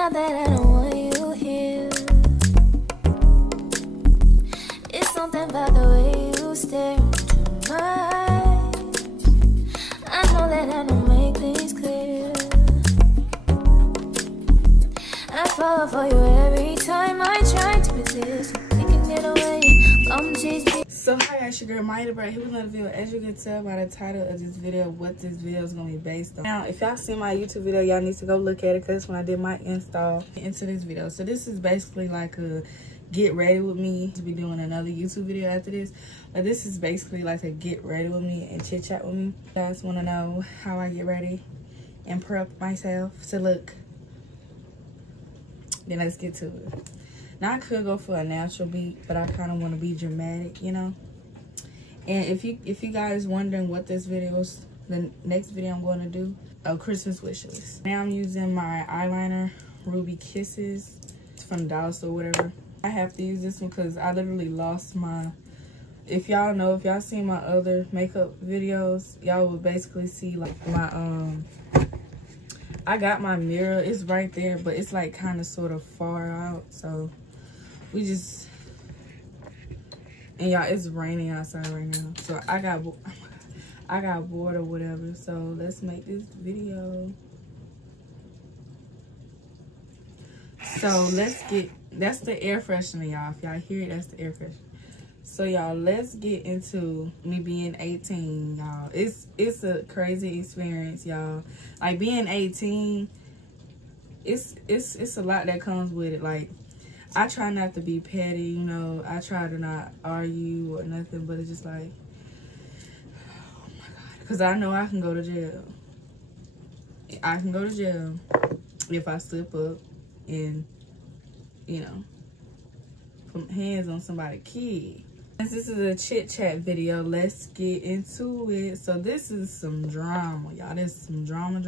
not that I don't want you here. It's something about the way you stare into my eyes. I know that I don't make things clear. I fall for you every time I try to resist. You can get away, come chase me. So hi guys, your girl Maya right here with another video. As you can tell by the title of this video, what this video is gonna be based on. Now, if y'all seen my YouTube video, y'all need to go look at it because when I did my install into this video. So this is basically like a get ready with me to be doing another YouTube video after this. But this is basically like a get ready with me and chit chat with me. You guys want to know how I get ready and prep myself to look? Then let's get to it. Now I could go for a natural beat, but I kind of want to be dramatic, you know. And if you guys wondering what this video is, the next video I'm going to do, a Christmas wish list. Now I'm using my eyeliner, Ruby Kisses, it's from the dollar store, whatever. I have to use this one because I literally lost my. If y'all know, if y'all seen my other makeup videos, y'all would basically see like my I got my mirror. It's right there, but it's like kind of sort of far out, so. We just, and y'all, it's raining outside right now. So I got bored or whatever. So let's make this video. So let's get, that's the air freshener, y'all. If y'all hear it, that's the air freshener. So y'all, let's get into me being 18, y'all. It's a crazy experience, y'all. Like being 18, it's a lot that comes with it. Like, I try not to be petty, you know. I try to not argue or nothing, but it's just like, oh my God. Because I know I can go to jail. I can go to jail if I slip up and, you know, put hands on somebody's kid. Since this is a chit chat video, let's get into it. So this is some drama, y'all. This is some drama.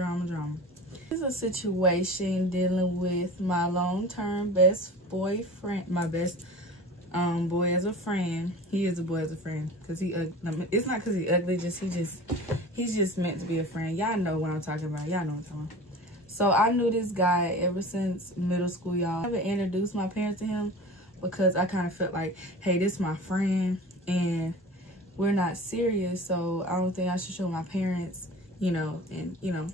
This is a situation dealing with my long-term best boyfriend, my best boy as a friend. He is a boy as a friend because it's not because he ugly, he's just meant to be a friend. Y'all know what I'm talking about. Y'all know what I'm talking about. So I knew this guy ever since middle school, y'all. I never introduced my parents to him because I kind of felt like, hey, this is my friend and we're not serious, so I don't think I should show my parents, you know, and you know.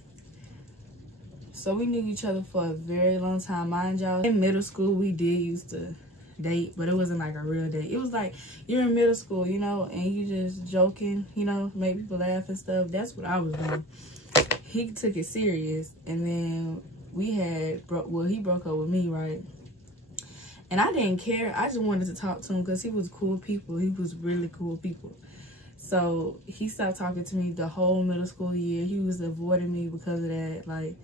So we knew each other for a very long time, mind y'all. In middle school, we did used to date, but it wasn't like a real date. It was like you're in middle school, you know, and you just joking, you know, make people laugh and stuff. That's what I was doing. He took it serious, and then he broke up with me, right? And I didn't care. I just wanted to talk to him because he was cool people. He was really cool people. So he stopped talking to me the whole middle school year. He was avoiding me because of that. Like,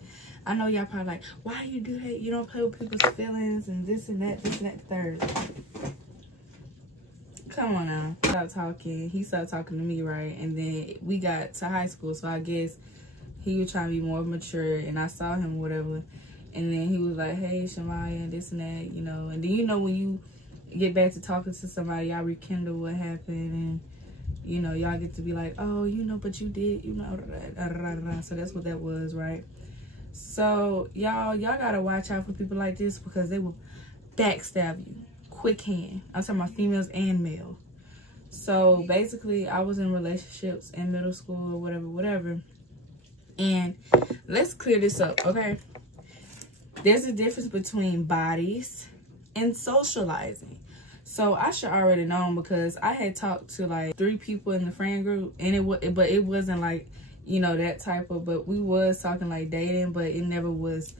I know y'all probably like, why do you do that? You don't play with people's feelings and this and that, third. Come on now. Stop talking. He stopped talking to me, right? And then we got to high school. So I guess he was trying to be more mature. And I saw him, whatever. And then he was like, hey, Shamaya, this and that, you know. And then, you know, when you get back to talking to somebody, y'all rekindle what happened. And, you know, y'all get to be like, oh, you know, but you did, you know. So that's what that was, right? So y'all gotta watch out for people like this because they will backstab you quick hand. I'm talking about females and male. So basically I was in relationships in middle school or whatever, and let's clear this up, okay? There's a difference between bodies and socializing. So I should already know because I had talked to like 3 people in the friend group, and it wasn't like, you know, that type of, but we was talking like dating, but it never was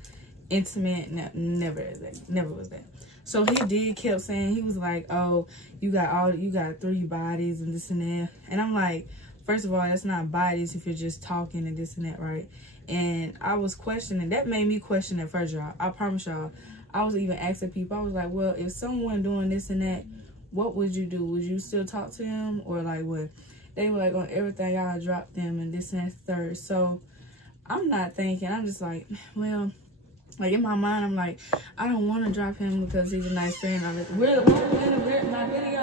intimate. Never was that. So he kept saying, he was like, oh, you got 3 bodies and this and that. And I'm like, first of all, that's not bodies if you're just talking and this and that, right? And I was questioning. That made me question at first, y'all. I promise y'all. I was even asking people. I was like, well, if someone doing this and that, what would you do? Would you still talk to him or like what? They were like on everything, y'all dropped them and this and that third. So I'm not thinking. I'm just like, well, like in my mind, I'm like, I don't want to drop him because he's a nice friend. I'm like, where's my video?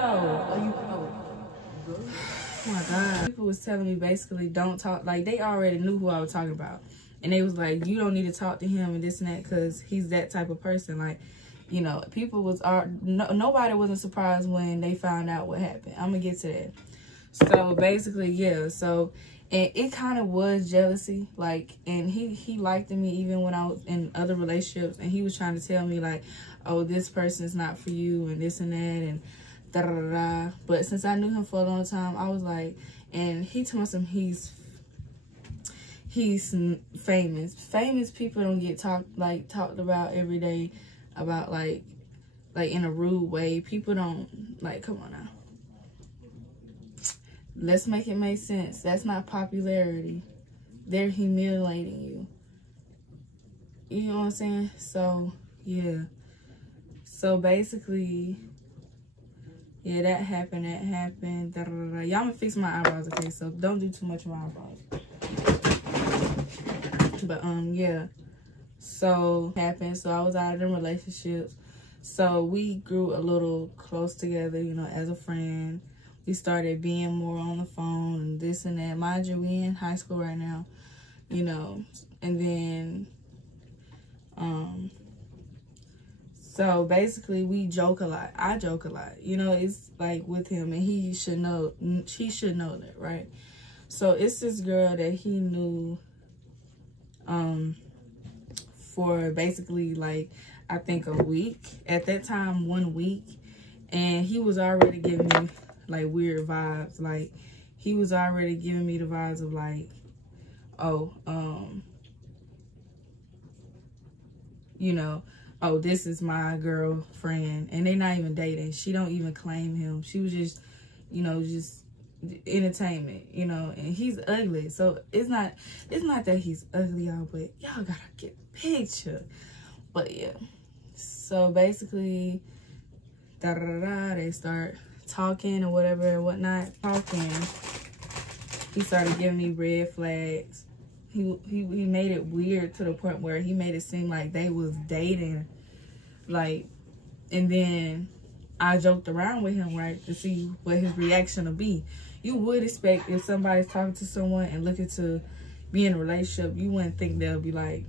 Oh my God. People was telling me basically don't talk. Like they already knew who I was talking about. And they was like, you don't need to talk to him and this and that because he's that type of person. Like, you know, people was, nobody wasn't surprised when they found out what happened. I'm going to get to that. So basically, yeah. So, and it kind of was jealousy. Like, and he liked me even when I was in other relationships. And he was trying to tell me like, oh, this person is not for you and this and that and da da da da. But since I knew him for a long time, I was like, and he told me he's famous. Famous people don't get talked about every day about like in a rude way. People don't, like, come on now. Let's make it make sense. That's not popularity. They're humiliating you. You know what I'm saying? So, yeah. So basically, yeah, that happened. Da, da, da, da. Y'all gonna fix my eyebrows, okay? So don't do too much of my eyebrows. But yeah, so happened. So I was out of them relationships. So we grew a little close together, you know, as a friend. We started being more on the phone and this and that. Mind you, we in high school right now, you know. And then, so basically we joke a lot. I joke a lot, you know. It's like with him, and he should know that, right? So it's this girl that he knew for basically like I think a week at that time, 1 week, and he was already giving me like weird vibes. Like he was already giving me the vibes of like, oh, you know, oh, this is my girlfriend, and they're not even dating. She don't even claim him. She was just, you know, just entertainment, you know. And he's ugly, so it's not that he's ugly, y'all, but y'all gotta get the picture. But yeah, so basically, da da da da, they start talking or whatever and whatnot. Talking, he started giving me red flags. He made it weird to the point where he made it seem like they was dating, like, and then I joked around with him, right, to see what his reaction would be. You would expect if somebody's talking to someone and looking to be in a relationship, you wouldn't think they'll be like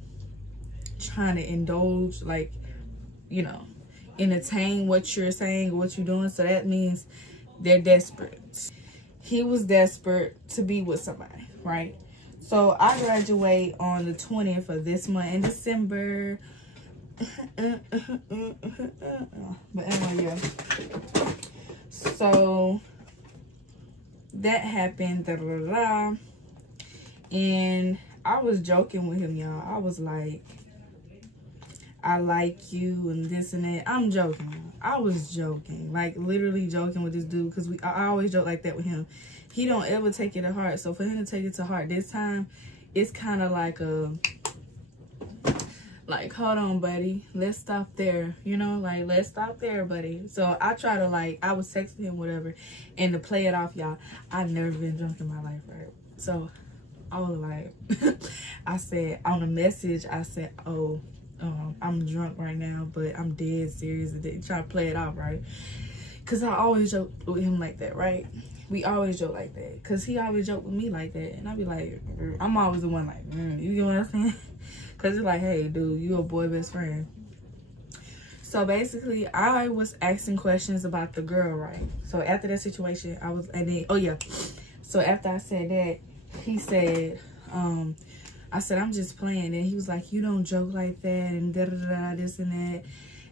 trying to indulge, like, you know, entertain what you're saying or what you're doing. So that means they're desperate. He was desperate to be with somebody, right? So I graduate on the 20th of this month in December. But anyway, yeah. So that happened, da, da, da, da. And I was joking with him, y'all. I was like, I like you and this and that. I'm joking. I was joking, like literally joking with this dude, because I always joke like that with him. He don't ever take it to heart. So for him to take it to heart this time, it's kind of like hold on, buddy, let's stop there, you know, like, let's stop there, buddy. So I try to, like, I was texting him, whatever, and to play it off, y'all, I've never been drunk in my life, right? So I was like, I said on a message, I said, oh, I'm drunk right now, but I'm dead serious, and try to play it off, right? Because I always joke with him like that, right? We always joke like that, because he always joke with me like that, and I be like, I'm always the one like, you know what I'm saying? Because it's like, hey, dude, you a boy best friend. So basically, I was asking questions about the girl, right? So after that situation, oh yeah. So after I said that, he said, I said, I'm just playing. And he was like, you don't joke like that and da-da-da, this and that.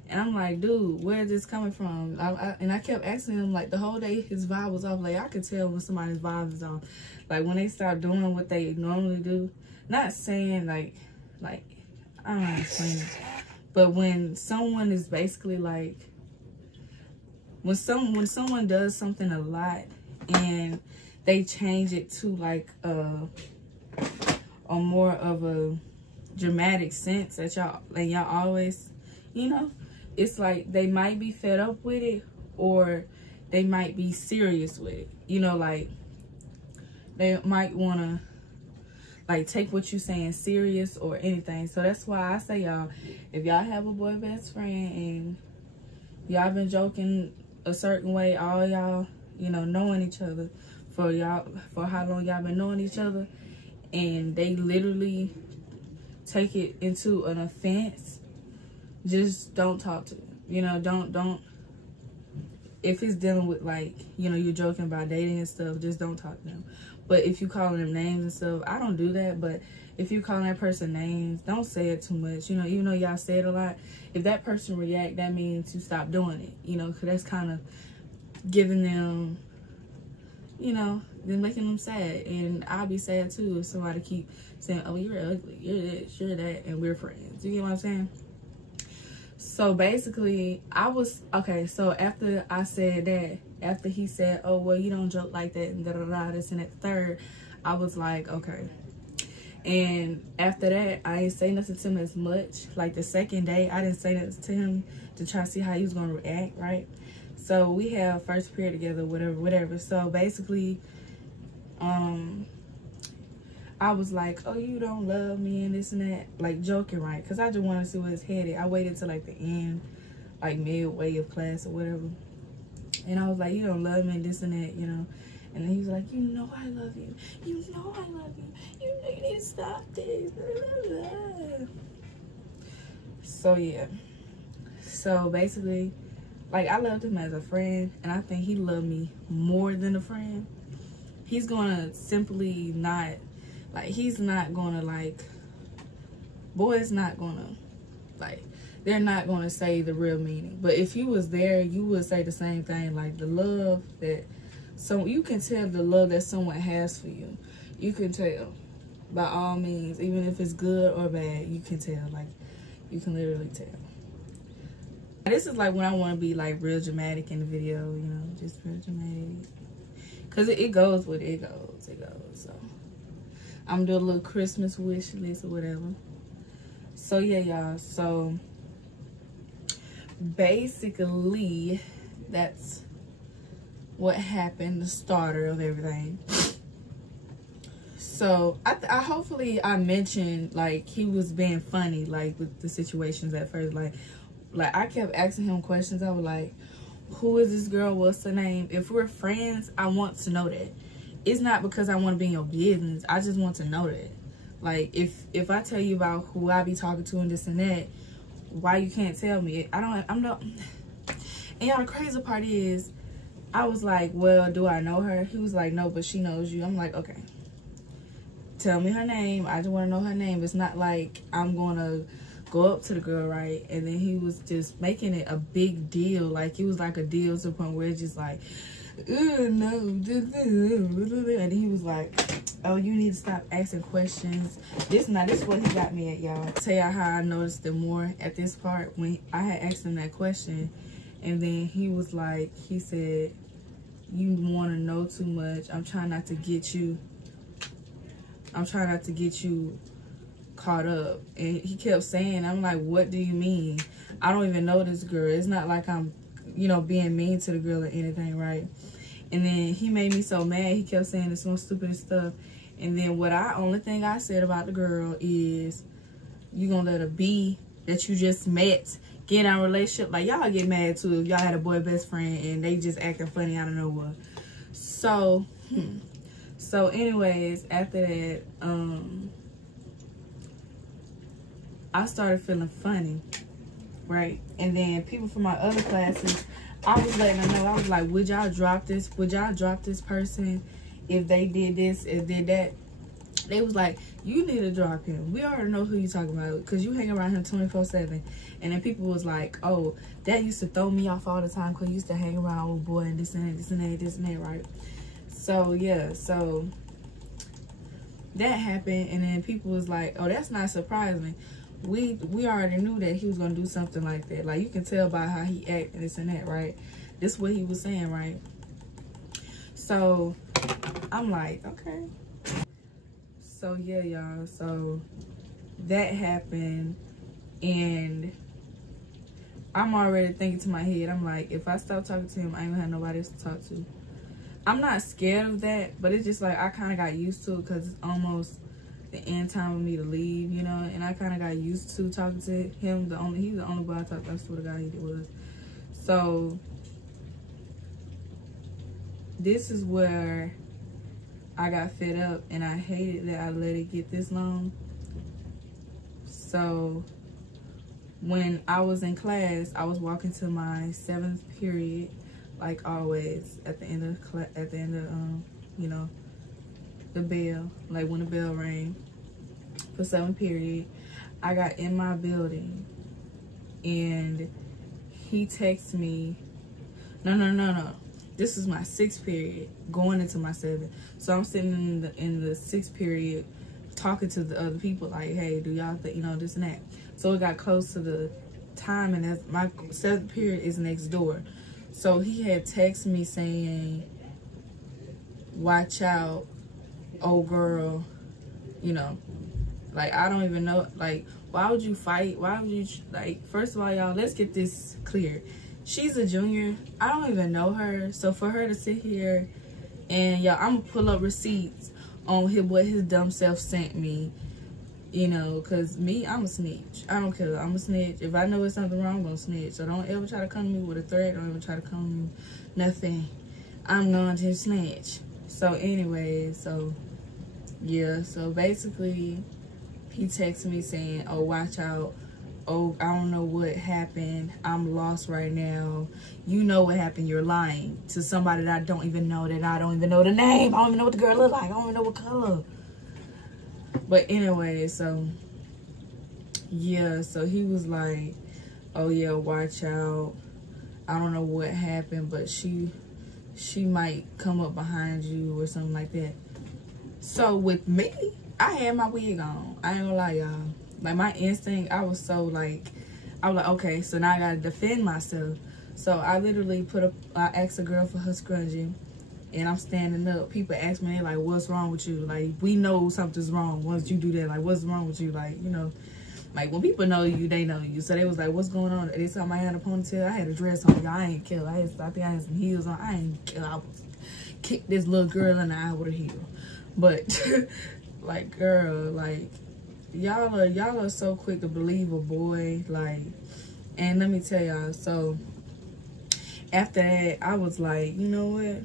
And I'm like, dude, where is this coming from? And I kept asking him, like, the whole day his vibe was off. Like, I could tell when somebody's vibe is off. Like, when they start doing what they normally do. Not saying, like, I don't know how to explain it. But when someone is basically, like, when someone does something a lot and they change it to, like, a more of a dramatic sense that y'all always, you know, it's like they might be fed up with it or they might be serious with it, you know, like they might want to like take what you're saying serious or anything. So that's why I say, y'all, if y'all have a boy best friend and y'all been joking a certain way, all y'all, you know, knowing each other for how long y'all been knowing each other, and they literally take it into an offense, just don't talk to them. You know, don't. If it's dealing with, like, you know, you're joking about dating and stuff, just don't talk to them. But if you calling them names and stuff, I don't do that. But if you calling that person names, don't say it too much. You know, even though y'all say it a lot, if that person react, that means you stop doing it. You know, because that's kind of giving them, you know, then making them sad. And I'll be sad too if somebody keep saying, oh, you're ugly, you're this, you're that, and we're friends. You get what I'm saying? So basically, okay, so after I said that, after he said, oh, well, you don't joke like that, and da-da-da, this and that, third, I was like, okay. And after that, I didn't say nothing to him as much. Like, the second day, I didn't say nothing to him to try to see how he was going to react, right? So we have first period together, whatever. So basically, I was like, oh, you don't love me and this and that, like joking, right? Because I just wanted to see where it's headed. I waited till like the end, like midway of class or whatever. And I was like, you don't love me and this and that, you know? And then he was like, you know I love you. You know I love you. You know you need to stop this. Blah, blah, blah. So, yeah. So, basically, like, I loved him as a friend. And I think he loved me more than a friend. He's going to simply not... Like, he's not gonna, like, boys not gonna, like, they're not gonna say the real meaning. But if you was there, you would say the same thing. Like, the love that, so you can tell the love that someone has for you. You can tell, by all means, even if it's good or bad, you can tell. Like, you can literally tell. This is, like, when I want to be, like, real dramatic in the video, you know, just real dramatic. Because it goes with it goes, so. I'm doing a little Christmas wish list or whatever. So, yeah, y'all. So, basically, that's what happened, the starter of everything. So, hopefully I mentioned, like, he was being funny, like, with the situations at first. Like I kept asking him questions. I was like, who is this girl? What's her name? If we're friends, I want to know that. It's not because I want to be in your business. I just want to know that. Like, if I tell you about who I be talking to and this and that, why you can't tell me? I'm not. And y'all, the crazy part is, I was like, well, do I know her? He was like, no, but she knows you. I'm like, okay. Tell me her name. I just want to know her name. It's not like I'm going to go up to the girl, right? And then he was just making it a big deal. Like, it was like a deal to the point where it's just like, no, and he was like, oh, you need to stop asking questions. This is what he got me at, y'all. Tell y'all how I noticed it more at this part when I had asked him that question, and then he was like, he said, you want to know too much. I'm trying not to get you caught up. And he kept saying, I'm like, what do you mean? I don't even know this girl. It's not like I'm, you know, being mean to the girl or anything, right? And then he made me so mad. He kept saying this most stupid stuff. And then only thing I said about the girl is, you gonna let a B that you just met get in a relationship? Like, y'all get mad too if y'all had a boy best friend and they just acting funny out of nowhere. So, so anyways, after that, I started feeling funny, right? And then people from my other classes, I was letting them know. I was like, would y'all drop this? Would y'all drop this person if they did this, if did that? They was like, you need to drop him. We already know who you talking about because you hang around him 24/7. And then people was like, oh, that used to throw me off all the time because you used to hang around with boy and this and that, this and that, this and that, right? So, yeah, so that happened. And then people was like, oh, that's not surprising. We already knew that he was going to do something like that. Like, you can tell by how he acted and this and that, right? This is what he was saying, right? So, I'm like, okay. So, yeah, y'all. So, that happened. And I'm already thinking to my head, I'm like, if I stop talking to him, I ain't going to have nobody else to talk to. I'm not scared of that, but it's just like I kind of got used to it because it's almost the end time of me to leave, you know, and I kind of got used to talking to him. He's the only boy I talked to. I swear to God, he was. So this is where I got fed up, and I hated that I let it get this long. So when I was in class, I was walking to my 7th period, like always, at the end of you know, the bell, like when the bell rang for 7th period. I got in my building and he texted me. No. This is my 6th period going into my 7th. So I'm sitting in the 6th period talking to the other people like, hey, do y'all think, you know, this and that. So it got close to the time, and that's my 7th period is next door. So he had texted me saying, watch out, old girl, you know. Like, I don't even know, like, why would you fight? Why would you, like, first of all, y'all, let's get this clear. She's a junior. I don't even know her. So for her to sit here and, y'all, I'm going to pull up receipts on what his dumb self sent me, you know, because me, I'm a snitch. I don't care. I'm a snitch. If I know it's something wrong, I'm going to snitch. So don't ever try to come to me with a threat. Don't ever try to come to me nothing. I'm going to snitch. So anyway, so, yeah. So basically, he texted me saying, oh, watch out. Oh, I don't know what happened. I'm lost right now. You know what happened. You're lying to somebody that I don't even know, that I don't even know the name. I don't even know what the girl look like. I don't even know what color. But anyway, so, yeah. So he was like, oh, yeah, watch out. I don't know what happened, but she might come up behind you or something like that. So with me, I had my wig on. I ain't gonna lie, y'all. Like, my instinct, I was like, okay, so now I gotta defend myself. So I literally I asked a girl for her scrunchie, and I'm standing up. People ask me, like, what's wrong with you? Like, we know something's wrong once you do that. Like, what's wrong with you? Like, you know, like, when people know you, they know you. So they was like, what's going on? This time I had a ponytail. I had a dress on, y'all. I ain't kill. I think I had some heels on. I ain't kill. I was kick this little girl in the eye with a heel. But, like, girl, like, y'all are so quick to believe a boy, like, and let me tell y'all, so after that, I was like, you know what,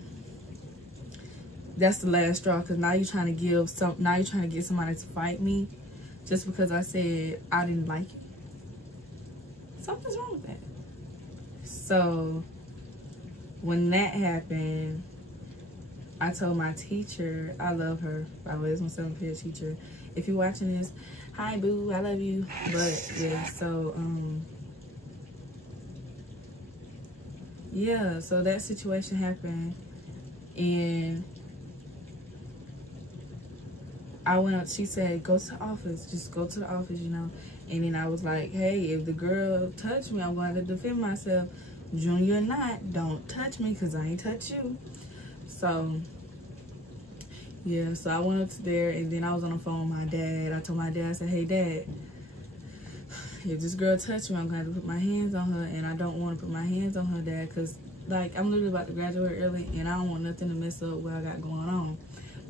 that's the last straw, because now you're trying to get somebody to fight me just because I said I didn't like it. Something's wrong with that. So when that happened, I told my teacher, I love her, by the way, it's my 7th period teacher. If you're watching this, hi boo, I love you. But yeah, so yeah, so that situation happened, and I went up, she said, go to the office, just go to the office, you know. And then I was like, hey, if the girl touched me, I'm going to defend myself. Junior or not, don't touch me, because I ain't touch you. So yeah, so I went up to there, and then I was on the phone with my dad. I told my dad, I said, hey, Dad, if this girl touched me, I'm going to have to put my hands on her, and I don't want to put my hands on her, Dad, because, like, I'm literally about to graduate early, and I don't want nothing to mess up what I got going on.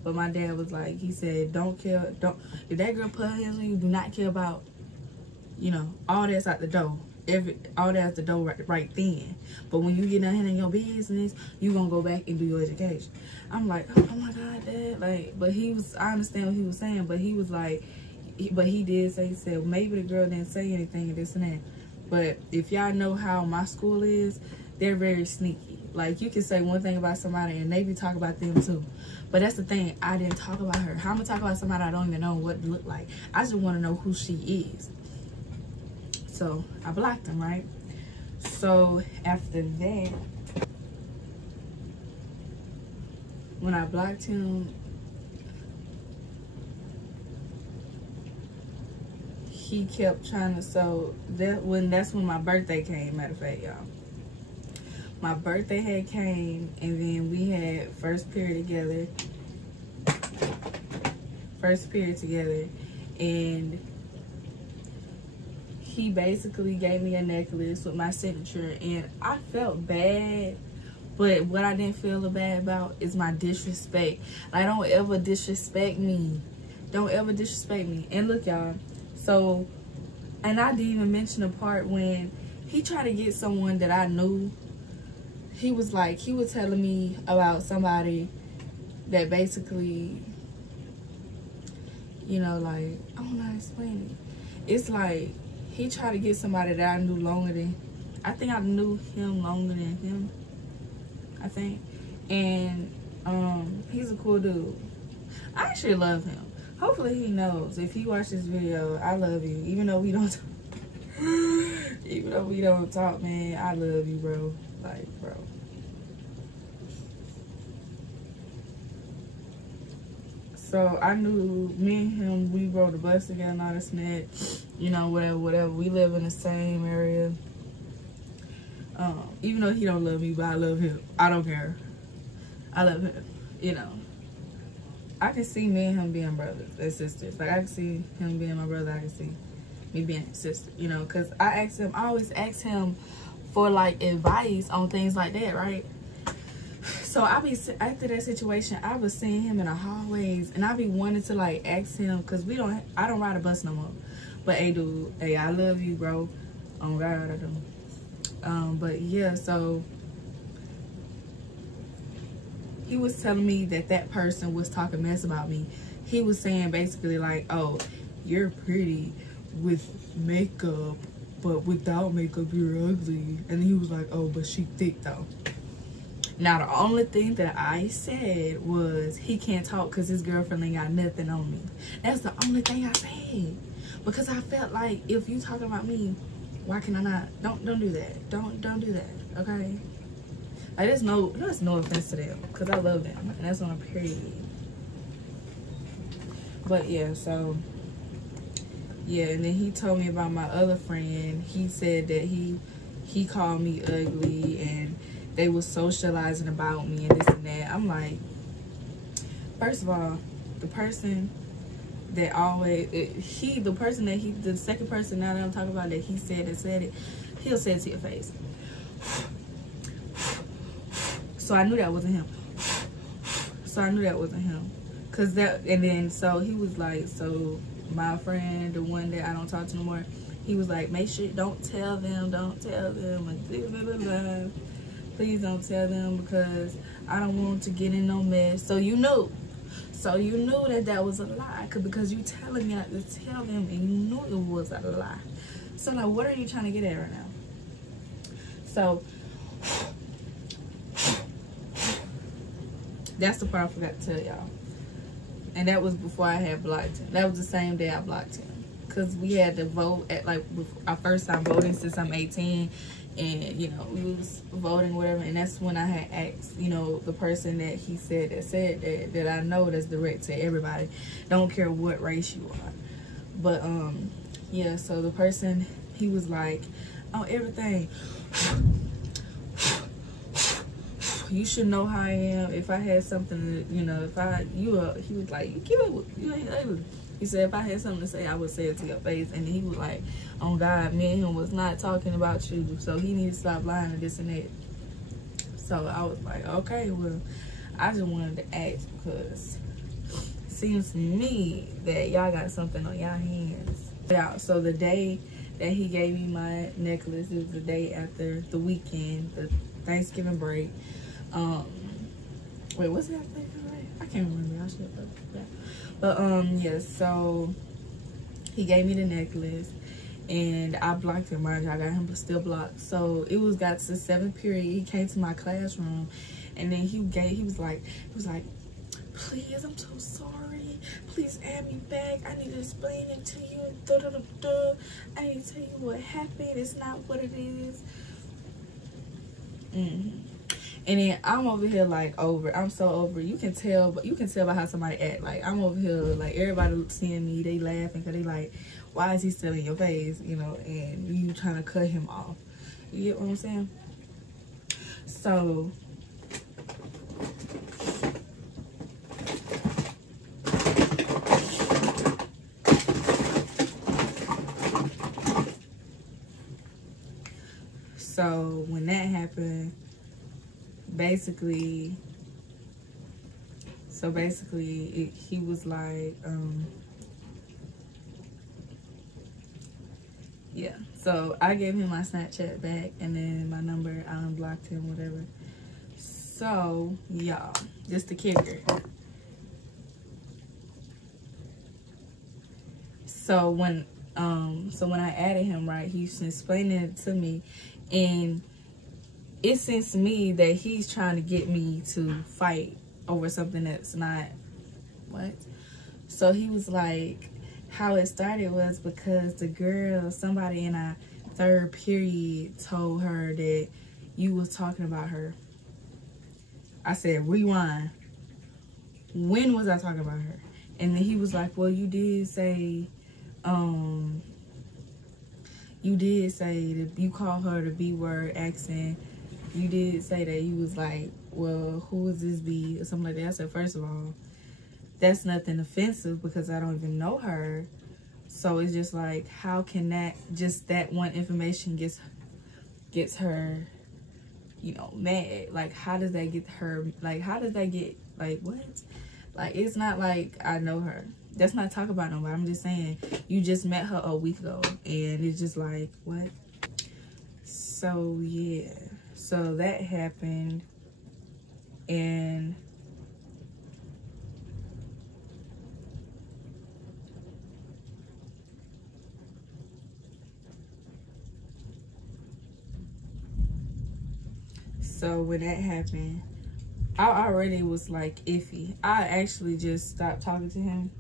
But my dad was like, he said, if that girl put her hands on you, do not care about, you know, all that's out the door. All that's the door right then. But when you get down here in your business, you gonna go back and do your education. I'm like, oh my God, Dad. Like, but I understand what he was saying, but he was like, but he did say, he said, maybe the girl didn't say anything and this and that. But if y'all know how my school is, they're very sneaky. Like, you can say one thing about somebody and they be talking about them too. But that's the thing, I didn't talk about her. How am I gonna talk about somebody I don't even know what to look like? I just want to know who she is. So I blocked him, right? So after that, when I blocked him, he kept trying to, that's when my birthday came, matter of fact, y'all. My birthday had came, and then we had first period together, and he basically gave me a necklace with my signature, and I felt bad, but what I didn't feel bad about is my disrespect. Like, don't ever disrespect me. Don't ever disrespect me. And look, y'all, so, and I didn't even mention the part when he tried to get someone that I knew. He was telling me about somebody that basically, you know, like, I don't know how to explain it. it's like he tried to get somebody that I knew longer than, I think I knew him longer than him, I think. And he's a cool dude. I actually love him. Hopefully he knows. If he watches this video, I love you. Even though we don't talk, even though we don't talk, man, I love you, bro. Like, bro. So I knew me and him, we rode the bus together and all this and that, you know, whatever. We live in the same area. Even though he don't love me, but I love him. I don't care. I love him, you know. I can see me and him being brothers and sisters. Like, I can see him being my brother. I can see me being his sister, you know. Because I always ask him for, like, advice on things like that, right? So, after that situation, I was seeing him in the hallways. And I be wanting to, like, ask him. Because I don't ride a bus no more. But, hey, dude. Hey, I love you, bro. Oh, God, I do. But, yeah, so he was telling me that person was talking mess about me. He was saying basically like, oh, you're pretty with makeup, but without makeup, you're ugly. And he was like, oh, but she thick though. Now, the only thing that I said was he can't talk because his girlfriend ain't got nothing on me. That's the only thing I said. Because I felt like if you talking about me, why can I not? Don't do that. Don't do that, okay? Like, there's no offense to them, because I love them, and that's on a period. But yeah, so yeah, and then he told me about my other friend. He said that he called me ugly, and they was socializing about me and this and that. I'm like, first of all, the person that the second person now that I'm talking about that he said it, he'll say it to your face. So I knew that wasn't him. And then, so he was like, so my friend, the one that I don't talk to no more, he was like, make sure, don't tell them, like, blah, blah, blah. Please don't tell them because I don't want to get in no mess. So you knew that was a lie because you telling me not to tell them and you knew it was a lie. So, like, what are you trying to get at right now? So, that's the part I forgot to tell y'all. And that was before I had blocked him. That was the same day I blocked him. Because we had to vote at, like, our first time voting since I'm 18. And, you know, we was voting, whatever. And that's when I had asked, you know, the person that he said that I know that's direct to everybody. Don't care what race you are. But, yeah, so the person, he was like, oh, everything. You should know how I am. If I had something to, you know, he was like, you ain't ugly. He said, if I had something to say, I would say it to your face. And he was like, oh God, me and him was not talking about you. So he needs to stop lying and this and that. So I was like, okay, well, I just wanted to ask because it seems to me that y'all got something on y'all hands. Yeah, so the day that he gave me my necklace, it was the day after the weekend, the Thanksgiving break. Wait, what's that thing? I can't remember. I should have looked that. But yeah, so he gave me the necklace and I blocked him, right? I got him still blocked. So it got to the 7th period. He came to my classroom and then he was like, please, I'm so sorry. Please add me back. I need to explain it to you. I need to tell you what happened. It's not what it is. And then I'm over here like I'm so over. You can tell by how somebody act. Like, I'm over here like everybody seeing me, they laughing because they like, why is he still in your face? You know, and you trying to cut him off. You get what I'm saying? So when that happened, basically he was like, yeah. So I gave him my Snapchat back and then my number, I unblocked him, whatever. So y'all, just the kicker. So when So when I added him, right, he's explaining it to me, and it seems to me that he's trying to get me to fight over something that's not what. So he was like, how it started was because the girl, somebody in our third period told her that you was talking about her. I said, rewind. When was I talking about her? And then he was like, well, you did say that you call her the B word accent. You did say that. You was like, well, who is this B? Or something like that. I said, first of all, that's nothing offensive because I don't even know her. So it's just like, how can that one information gets her, you know, mad? Like, how does that get her, like, how does that get, like, what? Like, it's not like I know her. That's not talk about nobody. I'm just saying, you just met her a week ago, and it's just like, what? So, yeah. So that happened, and so when that happened, I already was like iffy. I actually just stopped talking to him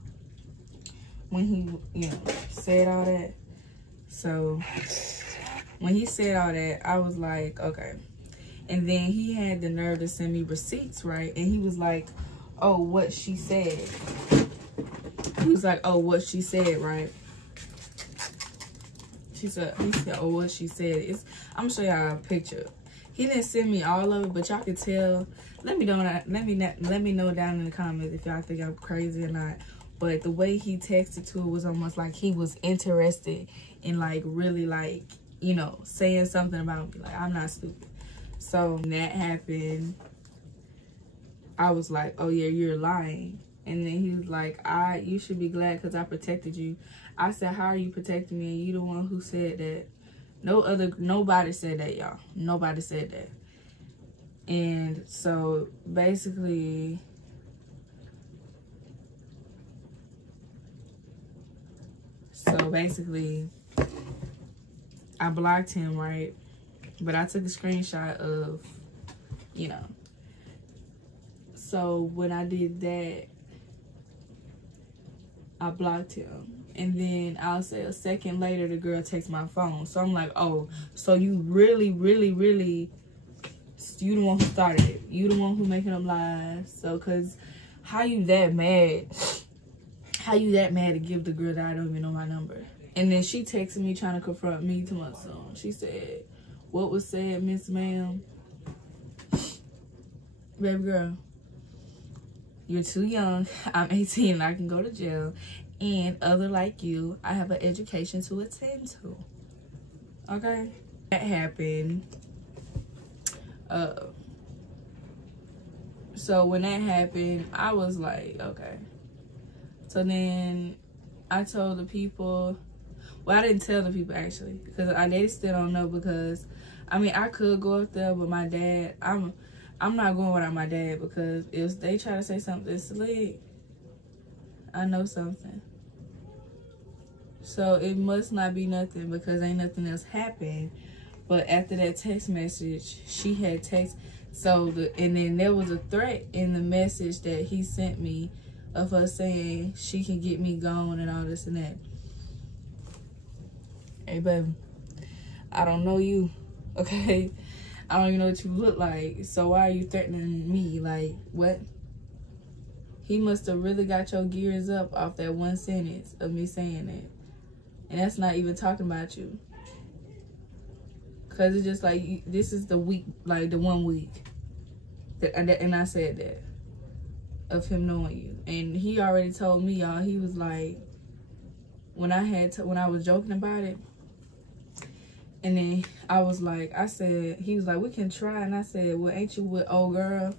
when he, you know, said all that. So when he said all that, I was like, okay. And then he had the nerve to send me receipts, right? And he was like, oh, what she said. He was like, oh, what she said, right? He said, oh, what she said. I'm gonna show y'all a picture. He didn't send me all of it, but y'all could tell. Let me know down in the comments if y'all think I'm crazy or not. But the way he texted to it was almost like he was interested in, like, really, like, you know, saying something about me. Like, I'm not stupid. So when that happened, I was like, oh yeah, you're lying. And then he was like, you should be glad because I protected you. I said, how are you protecting me? And you the one who said that. Nobody said that, y'all. Nobody said that. And so basically, I blocked him, right? But I took a screenshot of, you know. So when I did that, I blocked him. And then I'll say a second later, the girl takes my phone. So I'm like, oh, so you really, really, really, you the one who started it. You the one who making them lies. So, cause how you that mad? How you that mad to give the girl that I don't even know my number? And then she texted me trying to confront me to my son. She said, what was said, Miss Ma'am? Baby girl, you're too young. I'm 18 and I can go to jail. And other like you, I have an education to attend to. Okay? That happened. So when that happened, I was like, okay. So then I told the people, well, I didn't tell the people actually, because they still don't know. Because I mean, I could go up there, but my dad, I'm not going without my dad, because if they try to say something silly, I know something. So it must not be nothing, because ain't nothing else happened. But after that text message, she had text. So and then there was a threat in the message that he sent me of her saying she can get me gone and all this and that. Hey, baby, I don't know you, okay? I don't even know what you look like. So why are you threatening me? Like, what? He must have really got your gears up off that one sentence of me saying that. And that's not even talking about you. Because it's just like, this is the week, like the 1 week. And I said that. Of him knowing you. And he already told me, y'all, he was like, when I was joking about it. And then I was like, he was like, we can try. And I said, well, ain't you with old girl?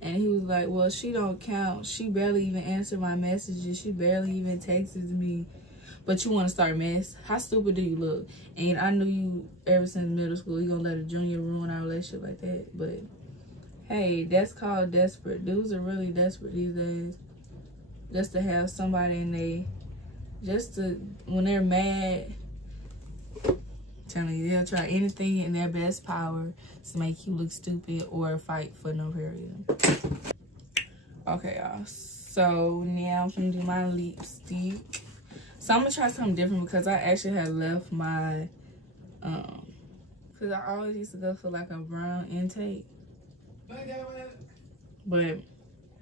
And he was like, well, she don't count. She barely even answered my messages. She barely even texts me. But you want to start mess? How stupid do you look? And I knew you ever since middle school. You gonna let a junior ruin our relationship like that? But hey, that's called desperate. Dudes are really desperate these days. Just to have somebody in just to, when they're mad, telling you, they'll try anything in their best power to make you look stupid or fight for no reason. Okay, y'all. So now I'm gonna do my lipstick. So I'm gonna try something different because I actually had left my, because I always used to go for like a brown intake. But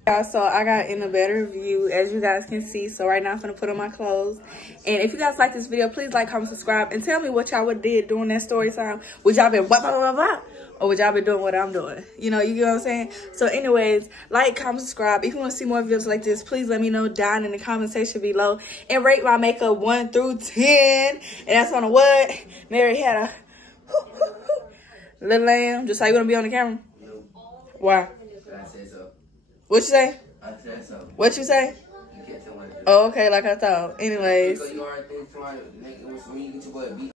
y'all, so I got in a better view, as you guys can see. So right now I'm gonna put on my clothes. And if you guys like this video, please like, comment, subscribe, and tell me what y'all would did during that story time. Would y'all been blah, blah, blah, blah, or would y'all be doing what I'm doing? You know, you get what I'm saying? So anyways, like, comment, subscribe. If you want to see more videos like this, please let me know down in the comment section below. And rate my makeup 1 through 10. And that's on a what? Mary had a little lamb. Just how you want to be on the camera? Why? What you say? I said so. What you say? You can't tell what I do. Oh, okay, like I thought. Anyways. So you already think somebody when you get your boy beat.